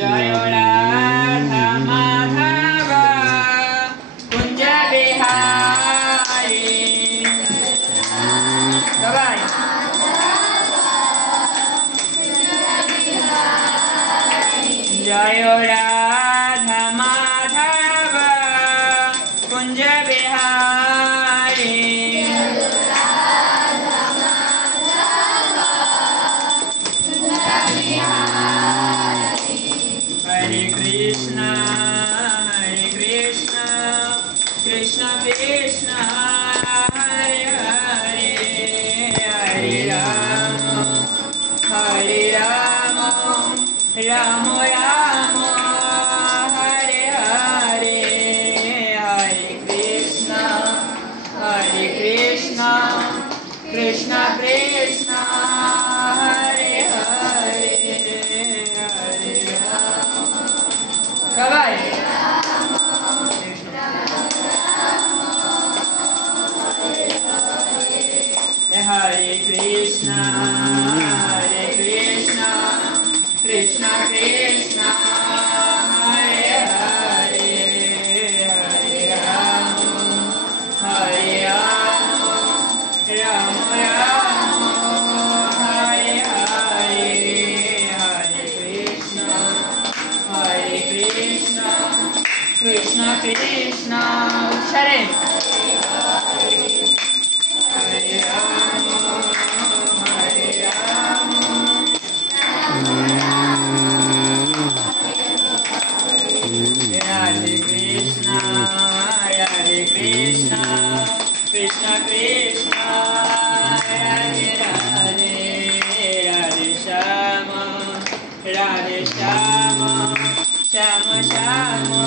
Jai Radha Madhav Kunj Bihari. Jai Radha Madhav Kunj Bihari. Hare Krishna Krishna Krishna Hare Hare, Hare Ram Ram Ram Hare Hare, Hare Krishna Krishna Krishna Hare Hare, Hare Ram. कबाई Hare Krishna Krishna Krishna Hare Hare, Hare Ram Ram Ram Hare Hare, Hare Krishna Krishna Krishna शरे Hare Ram Hare Krishna Krishna Krishna Hare Hare, Hare Shama Shama Shama